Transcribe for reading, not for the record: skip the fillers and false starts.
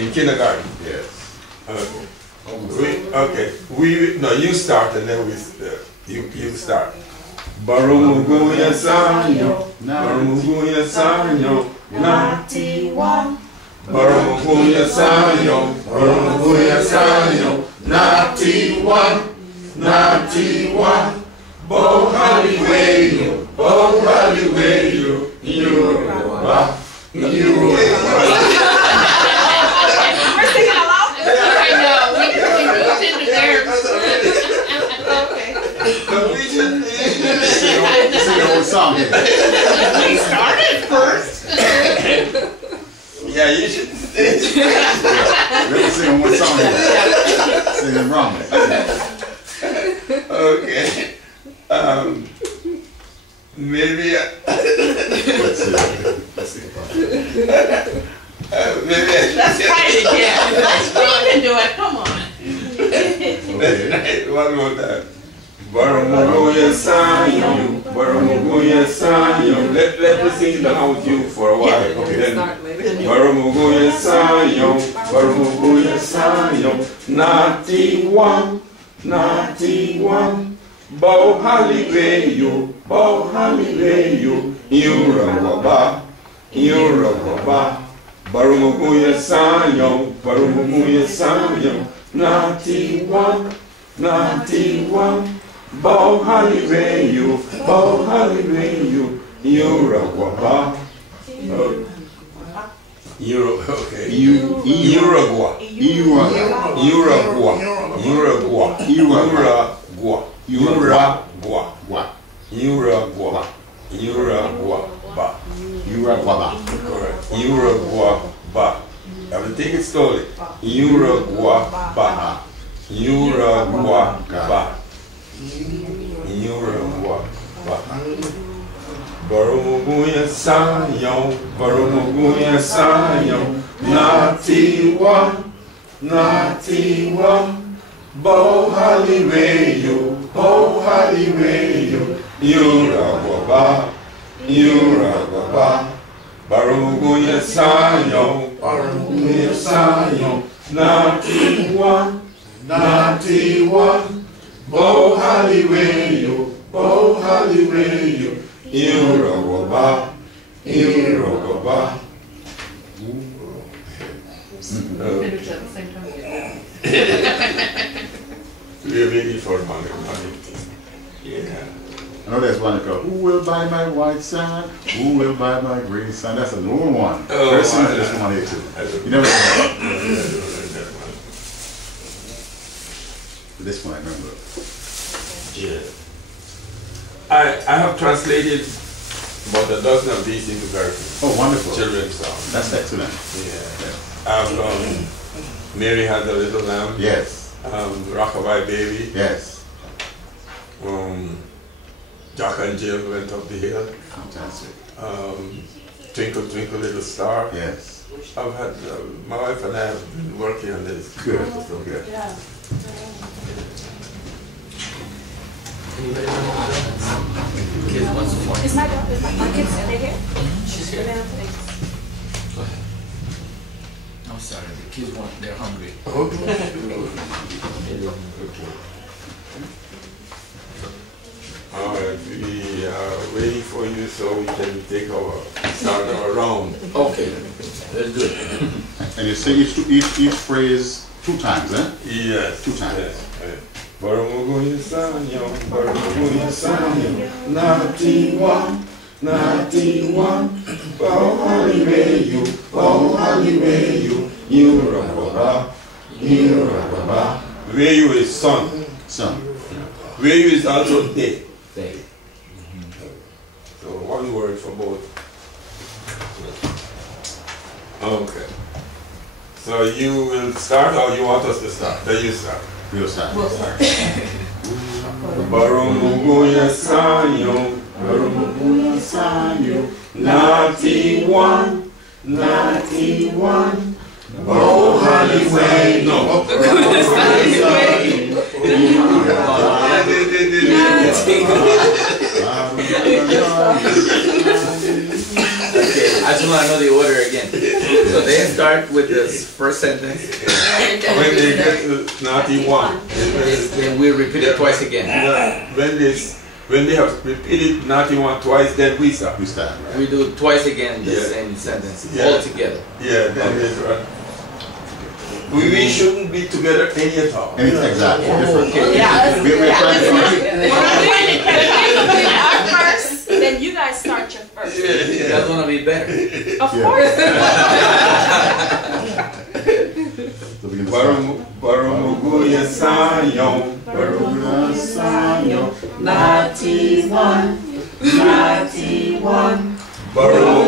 In kindergarten? Yes. Okay. No, you start and then you start. Barumuguna sanyo, Barumuguna sanyo, Nati Wan. Barumuguna sanyo, Barumuguna sanyo, Nati Wan, Nati Wan. Bouhali weyu, Iñuruguaba, Iñuruguaba. We're singing along? I know, we moved into theirs. Sing the whole song here. We started first. Yeah, you should Let's sing one song here. Sing it wrong. Okay. Maybe. Let's see. Maybe. Let's try it again. You can do it, come on. Okay. One more time. Barumuguna sanyo, Barumuguna sanyo. Let me sing it along with you for a while. Okay. Then. Barumuguna sanyo, Barumuguna sanyo, Nati Wan, Nati Wan. Bouhali weyu, Iñuruguaba, Iñuruguaba. Barumuguna sanyo, Barumuguna sanyo, Nati Wan, Nati Wan. Bouhali weyu, Iñuruguaba. Okay. Iñuruguaba. Correct. Iñuruguaba. I will take it slowly. Iñuruguaba. Barumuguna sanyo, Barumuguna sanyo, Nati Wan, Nati Wan. Bouhali weyu, Iñuruguaba. Barumuguna sanyo, Nati Wan, Nati Wan. Bouhali weyu, Iñuruguaba, Iñuruguaba. We're ready for money. Yeah. I know there's one called Who Will Buy My White Sand? Who Will Buy My Green Sand? That's a new one. Oh, very similar to this one here too. You never heard that. This one I remember. Yeah. I have translated about a dozen of these into Garifuna. Oh, wonderful. Children's songs. That's excellent. Yeah. I've done Mary Had a Little Lamb. Yes. Rockabye Baby. Yes. Jack and Jill Went Up the Hill. Fantastic. Twinkle Twinkle Little Star. Yes. I've had, my wife and I have been working on this. Good. So good. Yeah. Anybody remember the kids wants some more? Is my kids, are they here? She's here. They're Go ahead. I'm sorry, the kids want, they're hungry. Okay. All right, we are waiting for you so we can start our round. Okay, let's do it. And you say each phrase 2 times, eh? Yes. 2 times. Yes. Barumuguna sanyo, Barumuguna sanyo, Nati Wan, Nati Wan. Bouhali weyu, Iñuruguaba, Iñuruguaba. Weyu is sun. Son. Weyu is also day. Day. So one word for both. Okay. So you will start or you want us to start? Then you start. We'll start. Barumuguna sanyo, Nati Wan, Nati Wan. Bouhali weyu, no. Okay, I just want to know the order again. So they start. start with this first sentence. When they get to Nati Wan, Then we repeat it twice again. when they have repeated Nati Wan twice, then we start. We start, right? We do it twice again, the Yeah. same sentence, Yeah. all together. Yeah, then it's right. We shouldn't be together any at all. And it's exactly different. Okay. Yeah. We're trying to Our first, then you guys start your first. That's gonna be better. Of course. So begin to start. Barumuguya sanyo, Barumuguna sanyo, Nati Wan, Nati Wan. Barumuguya